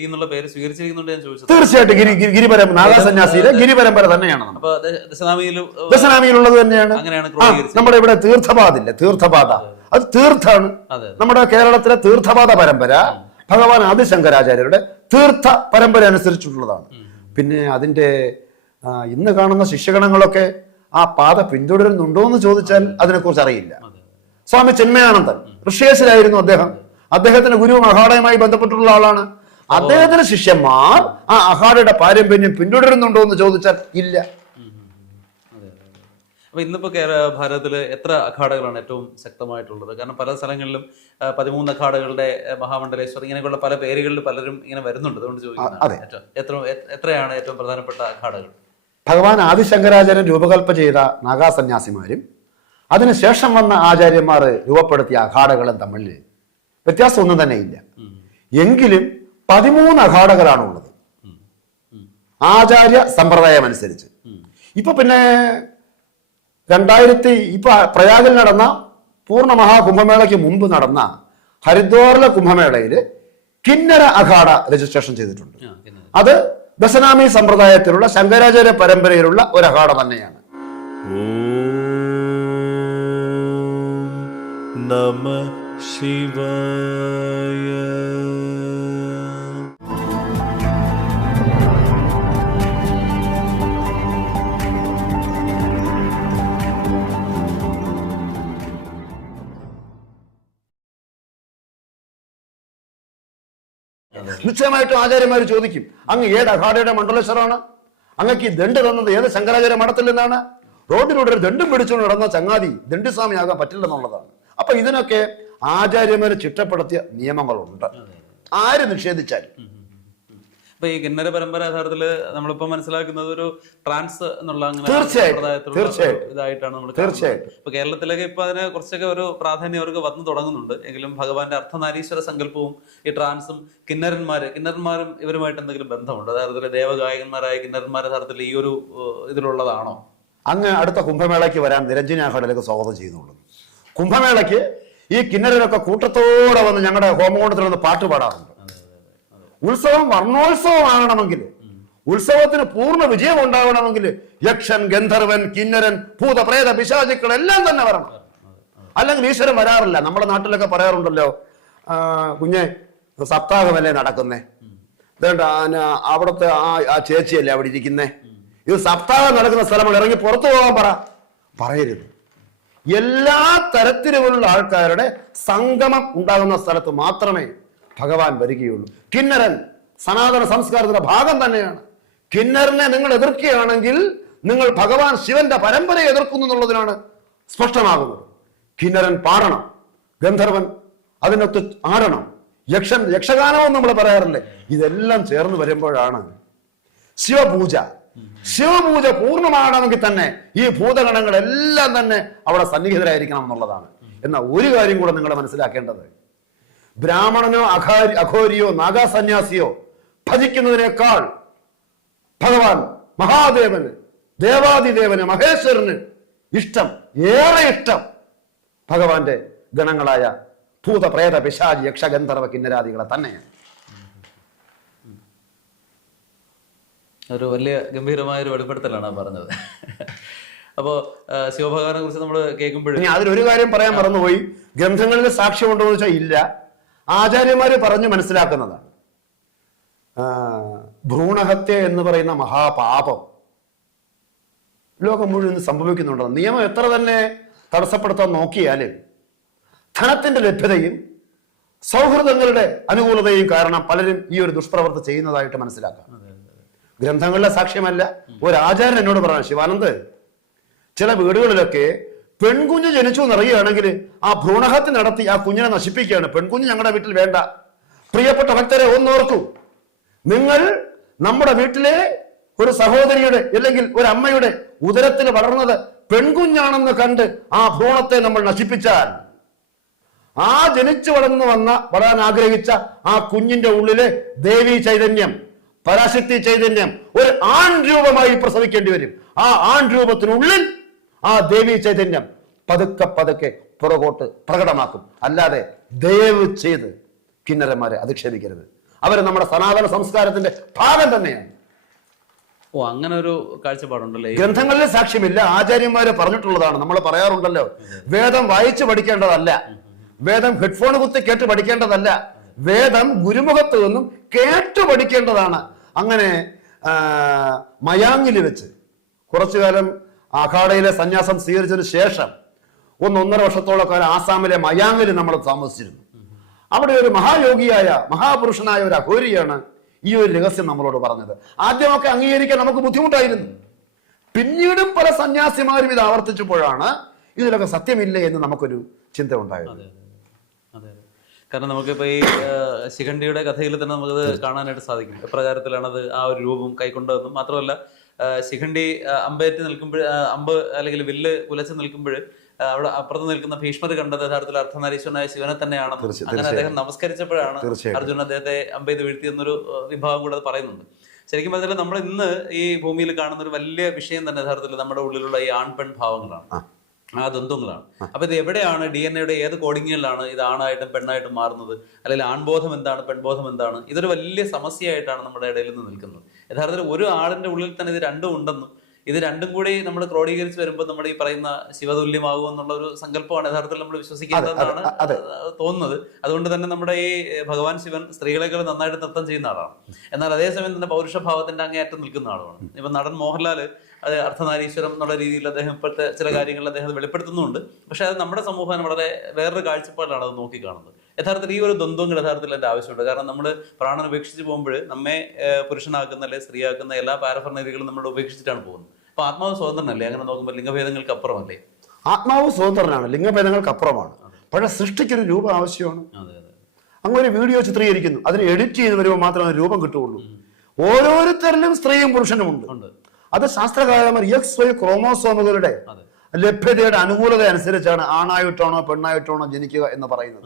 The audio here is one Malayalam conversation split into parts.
ഗിരി എന്നുള്ള പേര് സ്വീകരിച്ചിരിക്കുന്നുണ്ട് ഞാൻ ചോദിച്ചത്. തീർച്ചയായിട്ടും ഗിരി ഗിരി- ഗിരിപരം നാഗസന്യാസിയിലെ ഗിരിപരമ്പര തന്നെയാണ് നമ്മൾ അപ്പൊ ദ- ദശനാമിയിലും ഏഹ്, ദശനാമിയിലുള്ളത് തന്നെയാണ്. അങ്ങനെയാണ് ആ ക്രോഡീകരിച്ചത് നമ്മുടെ ഇവിടെ തീർത്ഥപാതില്ലേ തീർത്ഥപാത. അത് തീർത്ഥാണ്. അതെ നമ്മുടെ കേരളത്തിലെ തീർത്ഥപാത പരമ്പര ഭഗവാൻ ആദിശങ്കരാചാര്യരുടെ തീർത്ഥ പരമ്പര അനുസരിച്ചിട്ടുള്ളതാണ്. പിന്നെ അതിന്റെ ആ, ഇന്ന് കാണുന്ന ശിഷ്യഗണങ്ങളൊക്കെ ആ പാത പിന്തുടരുന്നുണ്ടോ എന്ന് ചോദിച്ചാൽ അതിനെക്കുറിച്ച് അറിയില്ല. അതെ. സ്വാമി ചിന്മയാനന്ദൻ ഋഷിയേശിലായിരുന്നു അദ്ദേഹം. അദ്ദേഹത്തിന്റെ ഗുരു അഖാഡയുമായി ബന്ധപ്പെട്ടിട്ടുള്ള ആളാണ്. അദ്ദേഹത്തിന്റെ ശിഷ്യന്മാർ ആ അഹാരയുടെ പാരമ്പര്യം പിന്തുടരുന്നുണ്ടോ എന്ന് ചോദിച്ചാൽ ഇല്ല. അതെ, അതെ, അതെ. അപ്പൊ ഇന്നിപ്പോ കേരള ഭാരതത്തിൽ എത്ര അഖാഡകളാണ് ഏറ്റവും ശക്തമായിട്ടുള്ളത്? കാരണം പല സ്ഥലങ്ങളിലും പതിമൂന്ന് അഖാഡകളുടെ മഹാമണ്ഡലേശ്വർ ഇങ്ങനെയൊക്കെയുള്ള പല പേരുകളിൽ പലരും ഇങ്ങനെ വരുന്നുണ്ട് അതുകൊണ്ട് ചോദിക്കുന്നു എത്ര എത്രയാണ് ഏറ്റവും പ്രധാനപ്പെട്ട അഖാഡകൾ? ഭഗവാൻ ആദിശങ്കരാചാര്യൻ രൂപകൽപ്പ ചെയ്ത നാഗാസന്യാസിമാരും അതിനുശേഷം വന്ന ആചാര്യന്മാർ രൂപപ്പെടുത്തിയ അഖാഡകളും തമ്മിൽ വ്യത്യാസം ഒന്നും തന്നെ ഇല്ല എങ്കിലും പതിമൂന്ന് അഖാഡകളാണ് ഉള്ളത് ആചാര്യ സമ്പ്രദായം അനുസരിച്ച് ഇപ്പൊ പിന്നെ രണ്ടായിരത്തി ഇപ്പൊ പ്രയാഗിൽ നടന്ന പൂർണ മഹാകുംഭമേളയ്ക്ക് മുമ്പ് നടന്ന ഹരിദ്വാറിലെ കുംഭമേളയിൽ കിന്നര അഖാഡ രജിസ്ട്രേഷൻ ചെയ്തിട്ടുണ്ട്. അത് ദശനാമി സമ്പ്രദായത്തിലുള്ള ശങ്കരാചാര്യ പരമ്പരയിലുള്ള ഒരു അഖാഡ തന്നെയാണ്. നമ ശിവായ. നിശ്ചയമായിട്ടും ആചാര്യന്മാർ ചോദിക്കും അങ്ങ് ഏത് അഖാഡയുടെ മണ്ഡലേശ്വരമാണ് അങ്ങക്ക് ഈ ദണ്ട് തന്നത് ഏത് ശങ്കരാചാര്യ മഠത്തിൽ നിന്നാണ്? റോഡിലൂടെ ഒരു ദണ്ടും പിടിച്ചുകൊണ്ട് നടന്ന ചങ്ങാതി ദണ്ഡിസ്വാമി ആകാൻ പറ്റില്ലെന്നുള്ളതാണ്. അപ്പൊ ഇതിനൊക്കെ ആചാര്യന്മാരെ ചിട്ടപ്പെടുത്തിയ നിയമങ്ങളുണ്ട്. ആര് നിഷേധിച്ചാലും. അപ്പൊ ഈ കിന്നര പരമ്പര യഥാർത്ഥത്തിൽ നമ്മളിപ്പോ മനസ്സിലാക്കുന്നത് ഒരു ട്രാൻസ് എന്നുള്ള അങ്ങനെ ഇതായിട്ടാണ് നമ്മൾ തീർച്ചയായിട്ടും. ഇപ്പൊ കേരളത്തിലൊക്കെ ഇപ്പൊ അതിന് കുറച്ചൊക്കെ ഒരു പ്രാധാന്യം അവർക്ക് വന്നു തുടങ്ങുന്നുണ്ട്. എങ്കിലും ഭഗവാന്റെ അർത്ഥനാരീശ്വര സങ്കല്പവും ഈ ട്രാൻസും കിന്നരന്മാര് കിന്നരന്മാരും ഇവരുമായിട്ട് എന്തെങ്കിലും ബന്ധമുണ്ട്? യഥാർത്ഥത്തിൽ ദേവഗായകന്മാരായ കിന്നരന്മാർ യഥാർത്ഥത്തിൽ ഈ ഒരു ഇതിലുള്ളതാണോ? അങ്ങ് അടുത്ത കുംഭമേളയ്ക്ക് വരാൻ നിരഞ്ജന അഖാഡയിലേക്ക് സ്വാഗതം ചെയ്യുന്നുള്ളൂ. കുംഭമേളയ്ക്ക് ഈ കിന്നരനൊക്കെ കൂട്ടത്തോടെ വന്ന് ഞങ്ങളുടെ ഹോമകോണത്തിൽ വന്ന് പാട്ട് പാടാറുണ്ട്. ഉത്സവം വർണോത്സവമാകണമെങ്കിൽ ഉത്സവത്തിന് പൂർണ വിജയം ഉണ്ടാവണമെങ്കിൽ യക്ഷൻ ഗന്ധർവൻ കിന്നരൻ ഭൂത പ്രേത പിശാചുക്കൾ എല്ലാം തന്നെ വരണം. അല്ലെങ്കിൽ ഈശ്വരൻ വരാറില്ല. നമ്മുടെ നാട്ടിലൊക്കെ പറയാറുണ്ടല്ലോ കുഞ്ഞെ സപ്താഹമല്ലേ നടക്കുന്നേ? ഇതേണ്ട അവിടുത്തെ ആ ആ ചേച്ചിയല്ലേ അവിടെ ഇരിക്കുന്നേ? ഇത് സപ്താഹം നടക്കുന്ന സ്ഥലമാണ് ഇറങ്ങി പുറത്തു പോകാൻ പറ. പറയരുത്. എല്ലാ തരത്തിലുമുള്ള ആൾക്കാരുടെ സംഗമം ഉണ്ടാകുന്ന സ്ഥലത്ത് മാത്രമേ ഭഗവാൻ വരികയുള്ളൂ. കിന്നരൻ സനാതന സംസ്കാരത്തിന്റെ ഭാഗം തന്നെയാണ്. കിന്നരനെ നിങ്ങൾ എതിർക്കുകയാണെങ്കിൽ നിങ്ങൾ ഭഗവാൻ ശിവന്റെ പരമ്പരയെ എതിർക്കുന്നു എന്നുള്ളതിനാണ് സ്പഷ്ടമാകുന്നത്. കിന്നരൻ പാടണം ഗന്ധർവൻ അതിനൊത്ത് ആടണം യക്ഷൻ യക്ഷഗാനവും നമ്മൾ പറയാറില്ലേ? ഇതെല്ലാം ചേർന്ന് വരുമ്പോഴാണ് ശിവപൂജ. ശിവപൂജ പൂർണമാകണമെങ്കിൽ തന്നെ ഈ ഭൂതഗണങ്ങളെല്ലാം തന്നെ അവിടെ സന്നിഹിതരായിരിക്കണം എന്നുള്ളതാണ്. എന്നാൽ ഒരു കാര്യം കൂടെ നിങ്ങൾ മനസ്സിലാക്കേണ്ടത്. ബ്രാഹ്മണനോ അഖാരി അഘോരിയോ നാഗാസന്യാസിയോ ഭജിക്കുന്നതിനേക്കാൾ ഭഗവാൻ മഹാദേവന് ദേവാദിദേവന് മഹേശ്വരന് ഇഷ്ടം ഏറെ ഇഷ്ടം ഭഗവാന്റെ ഗണങ്ങളായ ഭൂത പ്രേത പിശാചി യക്ഷഗന്ധർവ കിന്നരാദികളെ തന്നെയാണ്. ഒരു വലിയ ഗംഭീരമായ ഒരു വെളിപ്പെടുത്തലാണ് പറഞ്ഞത്. അപ്പോ ശിവഭഗവാനെ കുറിച്ച് നമ്മൾ കേൾക്കുമ്പോഴും അതിലൊരു കാര്യം പറയാൻ മറന്നുപോയി. ഗ്രന്ഥങ്ങളിൽ സാക്ഷ്യമുണ്ടോ എന്ന് വെച്ചാൽ ഇല്ല. ആചാര്യന്മാര് പറഞ്ഞു മനസ്സിലാക്കുന്നതാണ് ഭ്രൂണഹത്യ എന്ന് പറയുന്ന മഹാപാപം. ലോകം മുഴുവൻ സംഭവിക്കുന്നുണ്ടെന്ന് നിയമം എത്ര തന്നെ തടസ്സപ്പെടുത്താൻ നോക്കിയാലും ധനത്തിന്റെ ലഭ്യതയും സൗഹൃദങ്ങളുടെ അനുകൂലതയും കാരണം പലരും ഈ ഒരു ദുഷ്പ്രവർത്തി ചെയ്യുന്നതായിട്ട് മനസ്സിലാക്കാം. ഗ്രന്ഥങ്ങളിലെ സാക്ഷ്യമല്ല. ഒരു ആചാര്യൻ എന്നോട് പറഞ്ഞു ശിവാനന്ദ് ചില വീടുകളിലൊക്കെ പെൺകുഞ്ഞ് ജനിച്ചു എന്നറിയുകയാണെങ്കിൽ ആ ഭ്രൂണഹത്യ നടത്തി ആ കുഞ്ഞിനെ നശിപ്പിക്കുകയാണ്. പെൺകുഞ്ഞ് ഞങ്ങളുടെ വീട്ടിൽ വേണ്ട. പ്രിയപ്പെട്ട ഭക്തരെ ഒന്നോർക്കൂ. നിങ്ങൾ നമ്മുടെ വീട്ടിലെ ഒരു സഹോദരിയുടെ അല്ലെങ്കിൽ ഒരു അമ്മയുടെ ഉദരത്തിൽ വളർന്നത് പെൺകുഞ്ഞാണെന്ന് കണ്ട് ആ ഭ്രൂണത്തെ നമ്മൾ നശിപ്പിച്ചാൽ ആ ജനിച്ചു വളർന്നു വന്ന വളരാൻ ആഗ്രഹിച്ച ആ കുഞ്ഞിന്റെ ഉള്ളിലെ ദേവി ചൈതന്യം പരാശക്തി ചൈതന്യം ഒരു ആൺ രൂപമായി പ്രസവിക്കേണ്ടി വരും. ആ ആൺ രൂപത്തിനുള്ളിൽ ആ ദേവി ചൈതന്യം പതുക്കെ പതുക്കെ പുറകോട്ട് പ്രകടമാക്കും. അല്ലാതെ ദയവ് ചെയ്ത് കിന്നരന്മാരെ അധിക്ഷേപിക്കരുത്. അവർ നമ്മുടെ സനാതന സംസ്കാരത്തിന്റെ ഭാഗം തന്നെയാണ്. ഓ അങ്ങനെ ഒരു കാഴ്ചപ്പാടുണ്ടല്ലേ? ഗ്രന്ഥങ്ങളിൽ സാക്ഷ്യമില്ല. ആചാര്യന്മാര് പറഞ്ഞിട്ടുള്ളതാണ്. നമ്മൾ പറയാറുണ്ടല്ലോ. വേദം വായിച്ചു പഠിക്കേണ്ടതല്ല. വേദം ഹെഡ്ഫോൺ കുത്തി കേട്ട് പഠിക്കേണ്ടതല്ല. വേദം ഗുരുമുഖത്ത് നിന്നും കേട്ടു പഠിക്കേണ്ടതാണ്. അങ്ങനെ മയാങ്ങിൽ വെച്ച് കുറച്ചു കാലം അഖാഡയിലെ സന്യാസം സ്വീകരിച്ചതിന് ശേഷം ഒന്ന് ഒന്നര വർഷത്തോളം കാലം ആസാമിലെ മയാങ്ങിൽ നമ്മൾ താമസിച്ചിരുന്നു. അവിടെ ഒരു മഹായോഗിയായ മഹാപുരുഷനായ ഒരു അഘോരിയാണ് ഈ ഒരു രഹസ്യം നമ്മളോട് പറഞ്ഞത്. ആദ്യമൊക്കെ അംഗീകരിക്കാൻ നമുക്ക് ബുദ്ധിമുട്ടായിരുന്നു. പിന്നീടും പല സന്യാസിമാരും ഇത് ആവർത്തിച്ചപ്പോഴാണ് ഇതിലൊക്കെ സത്യമില്ലേ എന്ന് നമുക്കൊരു ചിന്ത ഉണ്ടായത്. കാരണം നമുക്കിപ്പോ ഈ ശിഖണ്ഡിയുടെ കഥയിൽ തന്നെ നമുക്കത് കാണാനായിട്ട് സാധിക്കും. എപ്രകാരത്തിലാണത് അത് ആ ഒരു രൂപം കൈക്കൊണ്ടതെന്നും മാത്രമല്ല ശിഖണ്ഡി അമ്പേറ്റ് നിൽക്കുമ്പോൾ അമ്പ് അല്ലെങ്കിൽ വില്ല് കുലച്ച് നിൽക്കുമ്പോൾ അവിടെ അപ്പുറത്ത് നിൽക്കുന്ന ഭീഷ്മർ കണ്ടത് യഥാർത്ഥത്തിൽ അർത്ഥനാരീശ്വരനായ ശിവനെ തന്നെയാണ്. അങ്ങനെ അദ്ദേഹം നമസ്കരിച്ചപ്പോഴാണ്. അർജുൻ അദ്ദേഹത്തെ അമ്പെയ്ത് വീഴ്ത്തി എന്നൊരു വിഭാഗം കൂടെ അത് പറയുന്നുണ്ട്. ശരിക്കും പറഞ്ഞാൽ നമ്മൾ ഇന്ന് ഈ ഭൂമിയിൽ കാണുന്ന ഒരു വലിയ വിഷയം തന്നെ യഥാർത്ഥത്തിൽ നമ്മുടെ ഉള്ളിലുള്ള ഈ ആൺ പെൺ ഭാവങ്ങളാണ്. ആ. ദ്വന്ദ്ങ്ങളാണ് അപ്പൊ ഇത് എവിടെയാണ് ഡി എൻ എയുടെ ഏത് കോഡിങ്ങുകളിലാണ് ഇത് ആണായിട്ടും പെണ്ണായിട്ടും മാറുന്നത്? അല്ലെങ്കിൽ ആൺബോധം എന്താണ് പെൺബോധം എന്താണ്? ഇതൊരു വലിയ സമസ്യയായിട്ടാണ് നമ്മുടെ ഇടയിൽ നിന്ന് നിൽക്കുന്നത്. യഥാർത്ഥത്തിൽ ഒരു ആളിന്റെ ഉള്ളിൽ തന്നെ ഇത് രണ്ടും ഉണ്ടെന്നും ഇത് രണ്ടും കൂടി നമ്മൾ ക്രോഡീകരിച്ച് വരുമ്പോൾ നമ്മുടെ ഈ പറയുന്ന ശിവതുല്യമാകും എന്നുള്ള ഒരു സങ്കല്പമാണ് യഥാർത്ഥത്തിൽ നമ്മൾ വിശ്വസിക്കുന്നതെന്നാണ്. തോന്നുന്നത്. അതുകൊണ്ട് തന്നെ നമ്മുടെ ഈ ഭഗവാൻ ശിവൻ സ്ത്രീകളെക്കാൾ നന്നായിട്ട് നൃത്തം ചെയ്യുന്ന ആളാണ്. എന്നാൽ അതേസമയം തന്നെ പൗരുഷഭാവത്തിന്റെ അങ്ങേയറ്റം നിൽക്കുന്ന ആളാണ് ഇപ്പൊ നടൻ മോഹൻലാൽ അത് അർത്ഥനാരീശ്വരം എന്നുള്ള രീതിയിൽ അദ്ദേഹം ഇപ്പോഴത്തെ ചില കാര്യങ്ങൾ അദ്ദേഹം വെളിപ്പെടുത്തുന്നുണ്ട്. പക്ഷെ അത് നമ്മുടെ സമൂഹം വളരെ വേറൊരു കാഴ്ചപ്പാടിലാണ് അത് നോക്കിക്കാണുന്നത്. യഥാർത്ഥത്തിൽ ഈ ഒരു ദ്വന്ദ്വങ്ങൾ യഥാർത്ഥത്തിൽ എന്റെ ആവശ്യമുണ്ട്. കാരണം നമ്മൾ പ്രാണൻ ഉപേക്ഷിച്ച് പോകുമ്പോൾ നമ്മെ പുരുഷനാക്കുന്ന അല്ലെങ്കിൽ സ്ത്രീയാക്കുന്ന എല്ലാ പാരഫർണരികളും നമ്മൾ ഉപേക്ഷിച്ചിട്ടാണ് പോകുന്നത്. അപ്പൊ ആത്മാവ് സ്വതന്ത്രനല്ലേ? അങ്ങനെ നോക്കുമ്പോൾ ലിംഗഭേദങ്ങൾക്ക് അപ്പുറമല്ലേ? ആത്മാവ് സ്വതന്ത്രനാണ്. ലിംഗഭേദങ്ങൾക്ക് അപ്പുറമാണ്. പക്ഷേ സൃഷ്ടിക്കൊരു രൂപം ആവശ്യമാണ്. അങ്ങനെ ഒരു വീഡിയോ ചിത്രീകരിക്കുന്നു. അതിന് എഡിറ്റ് ചെയ്ത് വരുമ്പോൾ മാത്രമേ രൂപം കിട്ടുകയുള്ളൂ. ഓരോരുത്തരിലും സ്ത്രീയും പുരുഷനും ഉണ്ട് ഉണ്ട്. അത് ശാസ്ത്രകാരന്മാർ എക്സ് വൈ ക്രോമോസോമുകളുടെ ലഭ്യതയുടെ അനുകൂലത അനുസരിച്ചാണ് ആണായിട്ടാണോ പെണ്ണായിട്ടാണോ ജനിക്കുക എന്ന് പറയുന്നത്.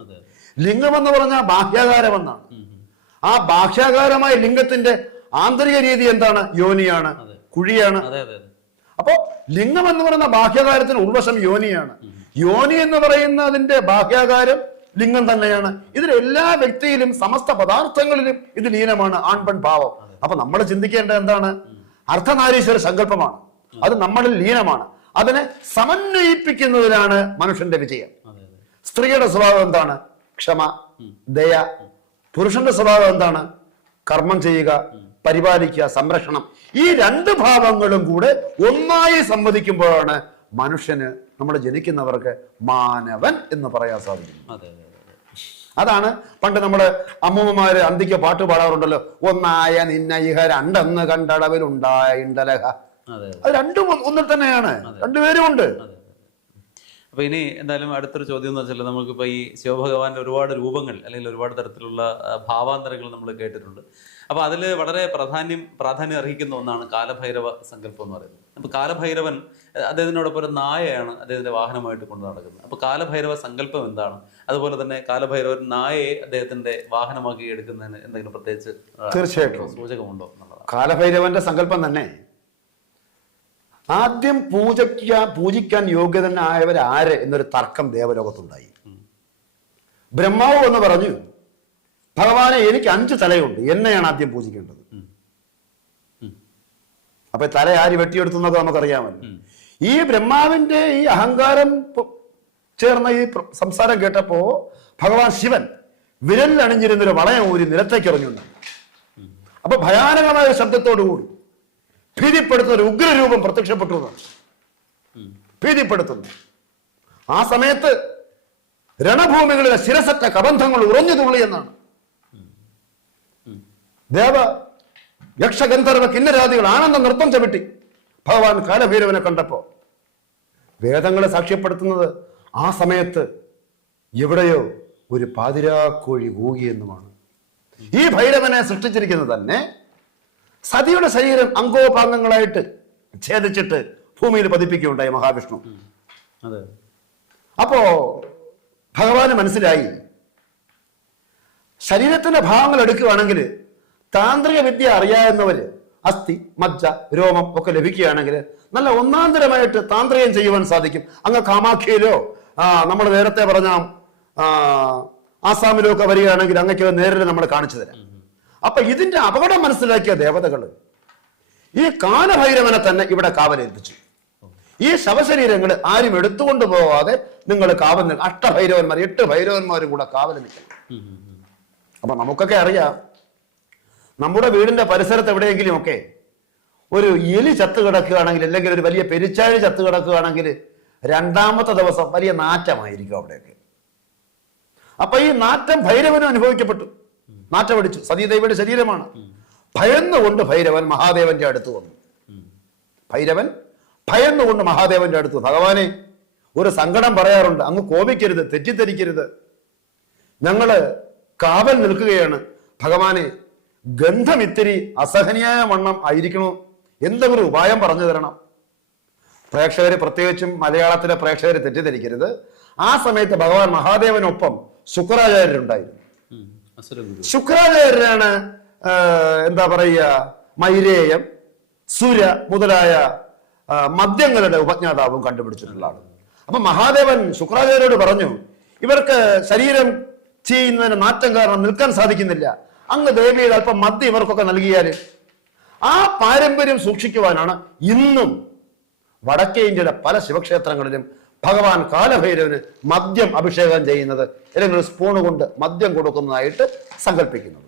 ലിംഗം എന്ന് പറഞ്ഞാൽ ബാഹ്യാകാരമെന്നാണ്. ആ ബാഹ്യാകാരമായ ലിംഗത്തിന്റെ ആന്തരിക രീതി എന്താണ്? യോനിയാണ്. കുഴിയാണ്. അപ്പോ ലിംഗം എന്ന് പറയുന്ന ബാഹ്യാകാരത്തിന് ഉൾവശം യോനിയാണ്. യോനി എന്ന് പറയുന്ന അതിന്റെ ബാഹ്യാകാരം ലിംഗം തന്നെയാണ്. ഇതിൽ എല്ലാ വ്യക്തിയിലും സമസ്ത പദാർത്ഥങ്ങളിലും ഇത് ലീനമാണ് ആൺപെൺ ഭാവം. അപ്പൊ നമ്മൾ ചിന്തിക്കേണ്ടത് എന്താണ്? അർദ്ധനാരീശ്വര സങ്കല്പമാണ്. അത് നമ്മളിൽ ലീനമാണ്. അതിനെ സമന്വയിപ്പിക്കുന്നതിലാണ് മനുഷ്യന്റെ വിജയം. സ്ത്രീയുടെ സ്വഭാവം എന്താണ്? ക്ഷമ ദയ. പുരുഷന്റെ സ്വഭാവം എന്താണ്? കർമ്മം ചെയ്യുക പരിപാലിക്കുക സംരക്ഷണം. ഈ രണ്ട് ഭാവങ്ങളും കൂടെ ഒന്നായി സംവദിക്കുമ്പോഴാണ് മനുഷ്യന് നമ്മൾ ജനിക്കുന്നവർക്ക് മാനവൻ എന്ന് പറയാൻ സാധിക്കും അതാണ് പണ്ട് നമ്മുടെ അമ്മൂമ്മമാര് അന്തിക്ക് പാട്ട് പാടാറുണ്ടല്ലോ ഒന്നായ നിന്ന ഇഹ രണ്ടെന്ന് കണ്ടളവിൽ ഉണ്ടായിണ്ടലഹ. അതെ രണ്ടും ഒന്നിൽ തന്നെയാണ് രണ്ടുപേരും ഉണ്ട് അതെ അപ്പൊ ഇനി എന്തായാലും അടുത്തൊരു ചോദ്യം എന്ന് വെച്ചാൽ നമുക്കിപ്പോ ഈ ശിവഭഗവാന്റെ ഒരുപാട് രൂപങ്ങൾ അല്ലെങ്കിൽ ഒരുപാട് തരത്തിലുള്ള ഭാവാന്തരങ്ങൾ നമ്മൾ കേട്ടിട്ടുണ്ട്. അപ്പൊ അതിൽ വളരെ പ്രാധാന്യം പ്രാധാന്യം അർഹിക്കുന്ന ഒന്നാണ് കാലഭൈരവ സങ്കല്പം എന്ന് പറയുന്നത്. അപ്പൊ കാലഭൈരവൻ അദ്ദേഹത്തിനോടൊപ്പം ഒരു നായയാണ് അദ്ദേഹത്തിന്റെ വാഹനമായിട്ട് കൊണ്ടു നടക്കുന്നത്. അപ്പൊ കാലഭൈരവ സങ്കല്പം എന്താണ്? അതുപോലെ തന്നെ കാലഭൈരവൻ നായയെ അദ്ദേഹത്തിന്റെ വാഹനമാക്കി എടുക്കുന്നതിന് എന്തെങ്കിലും പ്രത്യേകിച്ച് തീർച്ചയായിട്ടും. സൂചകമുണ്ടോ കാലഭൈരവന്റെ സങ്കല്പം തന്നെ. ആദ്യം പൂജയ്ക്കാൻ പൂജിക്കാൻ യോഗ്യതനായവർ ആര് എന്നൊരു തർക്കം ദേവലോകത്തുണ്ടായി. ബ്രഹ്മാവ് എന്ന് പറഞ്ഞു ഭഗവാനെ എനിക്ക് അഞ്ച് തലയുണ്ട് എന്നെയാണ് ആദ്യം പൂജിക്കേണ്ടത്. അപ്പൊ തല ആര് വെട്ടിയെടുത്തുന്നത് നമുക്കറിയാമല്ലോ. ഈ ബ്രഹ്മാവിന്റെ ഈ അഹങ്കാരം ചേർന്ന ഈ സംസാരം കേട്ടപ്പോ ഭഗവാൻ ശിവൻ വിരലിൽ അണിഞ്ഞിരുന്നൊരു വളയം ഊരി നിലത്തേക്ക് എറിഞ്ഞുണ്ട് അപ്പൊ ഭയാനകമായ ഒരു ശബ്ദത്തോടുകൂടി ഭീതിപ്പെടുത്തുന്ന ഒരു ഉഗ്രരൂപം പ്രത്യക്ഷപ്പെട്ടു. ഭീതിപ്പെടുത്തുന്നു. ആ സമയത്ത് രണഭൂമികളിലെ ശിരസറ്റ കബന്ധങ്ങൾ ഉറഞ്ഞു തുള്ളി എന്നാണ്. ദേവ യക്ഷഗന്ധർവ കിന്നരാദികൾ ആനന്ദ നൃത്തം ചവിട്ടി ഭഗവാൻ കാലഭൈരവനെ കണ്ടപ്പോ വേദങ്ങളെ സാക്ഷ്യപ്പെടുത്തുന്നത് ആ സമയത്ത് എവിടെയോ ഒരു പാതിരാക്കോഴി ഊകിയെന്നുമാണ് ഈ ഭൈരവനെ സൃഷ്ടിച്ചിരിക്കുന്നത് തന്നെ സതിയുടെ ശരീരം അംഗോപാംഗങ്ങളായിട്ട് ഛേദിച്ചിട്ട് ഭൂമിയിൽ പതിപ്പിക്കുകയുണ്ടായി മഹാവിഷ്ണു. അതെ. അപ്പോ ഭഗവാന് മനസ്സിലായി ശരീരത്തിന്റെ ഭാഗങ്ങൾ എടുക്കുകയാണെങ്കിൽ താന്ത്രിക വിദ്യ അറിയാവുന്നവര് അസ്ഥി മജ്ജ രോമം ഒക്കെ ലഭിക്കുകയാണെങ്കിൽ നല്ല ഒന്നാന്തരമായിട്ട് താന്ത്രികം ചെയ്യുവാൻ സാധിക്കും. അങ്ങ് കാമാഖ്യയിലോ നമ്മൾ നേരത്തെ പറഞ്ഞ ആസാമിലൊക്കെ വരികയാണെങ്കിൽ അങ്ങക്ക് നേരിട്ട് നമ്മൾ കാണിച്ചു തരാം. അപ്പൊ ഇതിന്റെ അപകടം മനസ്സിലാക്കിയ ദേവതകൾ ഈ കാലഭൈരവനെ തന്നെ ഇവിടെ കാവലേൽപ്പിച്ചു. ഈ ശവശരീരങ്ങൾ ആരും എടുത്തുകൊണ്ട് പോവാതെ നിങ്ങൾ കാവൽ അഷ്ടഭൈരവന്മാർ എട്ട് ഭൈരവന്മാരും കൂടെ കാവൽ നിൽക്കണം. അപ്പൊ നമുക്കൊക്കെ അറിയാം നമ്മുടെ വീടിന്റെ പരിസരത്ത് എവിടെയെങ്കിലും ഒക്കെ ഒരു എലി ചത്ത് കിടക്കുകയാണെങ്കിൽ അല്ലെങ്കിൽ ഒരു വലിയ പെരിച്ചാഴി ചത്ത് കിടക്കുകയാണെങ്കിൽ രണ്ടാമത്തെ ദിവസം വലിയ നാറ്റമായിരിക്കും അവിടെയൊക്കെ. അപ്പൊ ഈ നാറ്റം ഭൈരവനും അനുഭവിക്കപ്പെട്ടു. നാറ്റമടിച്ചു സതീദേവിയുടെ ശരീരമാണ്. ഭയന്നുകൊണ്ട് ഭൈരവൻ മഹാദേവന്റെ അടുത്ത് വന്നു. ഭൈരവൻ ഭയന്നുകൊണ്ട് മഹാദേവന്റെ അടുത്ത് ഭഗവാനെ ഒരു സങ്കടം പറയാറുണ്ട്. അങ്ങ് കോപിക്കരുത് തെറ്റിദ്ധരിക്കരുത്. ഞങ്ങൾ കാവൽ നിൽക്കുകയാണ്. ഭഗവാനെ ഗന്ധം ഇത്തിരി അസഹനീയമായ വണ്ണം ആയിരിക്കണോ? എന്തെങ്കിലും ഉപായം പറഞ്ഞു തരണം. പ്രേക്ഷകര് പ്രത്യേകിച്ചും മലയാളത്തിലെ പ്രേക്ഷകർ തെറ്റിദ്ധരിക്കരുത്. ആ സമയത്ത് ഭഗവാൻ മഹാദേവനൊപ്പം ശുക്രാചാര്യരുണ്ടായിരുന്നു. ശുക്രാചാര്യരാണ് എന്താ പറയുക മൈരേയം സുര മുതലായ മദ്യങ്ങളുടെ ഉപജ്ഞാതാവും കണ്ടുപിടിച്ചിട്ടുള്ള ആൾ. അപ്പൊ മഹാദേവൻ ശുക്രാചാര്യരോട് പറഞ്ഞു ഇവർക്ക് ശരീരം ചെയ്യുന്നതിന് നാറ്റം കാരണം നിൽക്കാൻ സാധിക്കുന്നില്ല. അങ്ങ് ദേവിയുടെ അല്പം മദ്യം ഇവർക്കൊക്കെ നൽകിയാൽ. ആ പാരമ്പര്യം സൂക്ഷിക്കുവാനാണ് ഇന്നും വടക്കേ ഇന്ത്യയുടെ പല ശിവക്ഷേത്രങ്ങളിലും ഭഗവാൻ കാലഭൈരവന് മദ്യം അഭിഷേകം ചെയ്യുന്നത് അല്ലെങ്കിൽ ഒരു സ്പൂണ് കൊണ്ട് മദ്യം കൊടുക്കുന്നതായിട്ട് സങ്കല്പിക്കുന്നത്.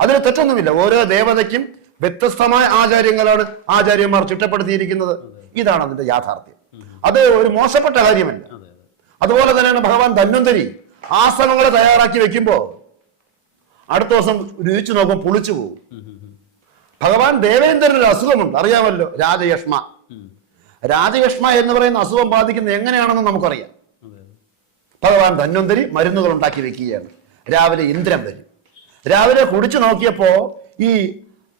അതിന് തെറ്റൊന്നുമില്ല. ഓരോ ദേവതയ്ക്കും വ്യത്യസ്തമായ ആചാര്യങ്ങളാണ് ആചാര്യന്മാർ ചിട്ടപ്പെടുത്തിയിരിക്കുന്നത് ഇതാണ് അതിന്റെ യാഥാർത്ഥ്യം. അത് ഒരു മോശപ്പെട്ട കാര്യമല്ല. അതെ അതെ. അതുപോലെ തന്നെയാണ് ഭഗവാൻ ധന്വന്തരി ആശ്രമങ്ങൾ തയ്യാറാക്കി വെക്കുമ്പോ അടുത്ത ദിവസം രുചിച്ചു നോക്കും പുളിച്ചു പോകും. ഭഗവാൻ ദേവേന്ദ്രൻ ഒരു അസുഖമുണ്ട്. അറിയാമല്ലോ? രാജയഷ്മ. ഉം. രാജയഷ്മ എന്ന് പറയുന്ന അസുഖം ബാധിക്കുന്നത് എങ്ങനെയാണെന്ന് നമുക്കറിയാം. ഭഗവാൻ ധന്വന്തരി മരുന്നുകൾ ഉണ്ടാക്കി വെക്കുകയാണ്. രാവിലെ ഇന്ദ്രൻ വരും. രാവിലെ കുടിച്ചു നോക്കിയപ്പോ ഈ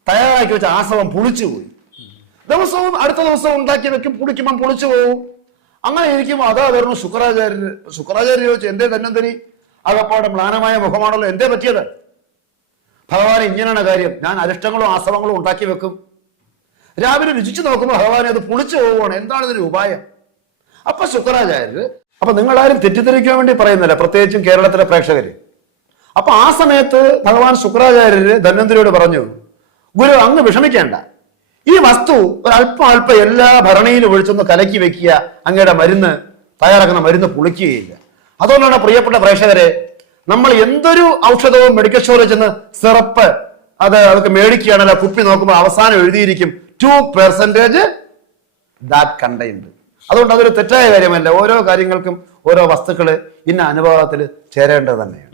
തയ്യാറാക്കി വെച്ച ആസവം പുളിച്ചു പോയി. ദിവസവും അടുത്ത ദിവസം ഉണ്ടാക്കി വെക്കും പുളിക്കുമ്പം പുളിച്ചു പോകും അങ്ങനെ ഇരിക്കുമ്പോൾ അതാ വരുന്നു ശുക്രാചാര്യ. ശുക്രാചാര്യ ചോദിച്ചു എന്തേ ധന്വന്തരി? അകപ്പാടെ മ്ലാനമായ മുഖമാണല്ലോ എന്തേ പറ്റിയത്? ഭഗവാൻ ഇങ്ങനെയാണ് കാര്യം. ഞാൻ അരിഷ്ടങ്ങളും ആസവങ്ങളും ഉണ്ടാക്കി വെക്കും. രാവിലെ രുചിച്ചു നോക്കുമ്പോൾ ഭഗവാനെ അത് പുളിച്ചു പോവുകയാണ്. എന്താണ് ഇതിന് ഉപായം? അപ്പൊ ശുക്രാചാര്യര് അപ്പൊ നിങ്ങളാരും തെറ്റിദ്ധരിക്കാൻ വേണ്ടി പറയുന്നില്ല പ്രത്യേകിച്ചും കേരളത്തിലെ പ്രേക്ഷകര്. അപ്പൊ ആ സമയത്ത് ഭഗവാൻ ശുക്രാചാര്യര് ധന്വന്തരിയോട് പറഞ്ഞു ഗുരു അങ്ങ് വിഷമിക്കേണ്ട. ഈ വസ്തു ഒരല്പം അല്പം എല്ലാ ഭരണിയിലും ഒഴിച്ചൊന്ന് കലക്കി വെക്കുക. അങ്ങയുടെ മരുന്ന് തയ്യാറാക്കുന്ന മരുന്ന് പുളിക്കുകയില്ല. അതുകൊണ്ടാണ് പ്രിയപ്പെട്ട പ്രേക്ഷകരെ നമ്മൾ എന്തൊരു ഔഷധവും മെഡിക്കൽ സ്റ്റോറിൽ ചെന്ന് സിറപ്പ് അത് അതൊക്കെ മേടിക്കുകയാണല്ലോ കുപ്പി നോക്കുമ്പോൾ അവസാനം എഴുതിയിരിക്കും ടു പെർസെന്റേജ് ദാറ്റ് കണ്ടെയ്ൻഡ് അതുകൊണ്ട് അതൊരു തെറ്റായ കാര്യമല്ല ഓരോ കാര്യങ്ങൾക്കും ഓരോ വസ്തുക്കൾ ഇന്ന അനുഭവത്തിൽ ചേരേണ്ടത് തന്നെയാണ്.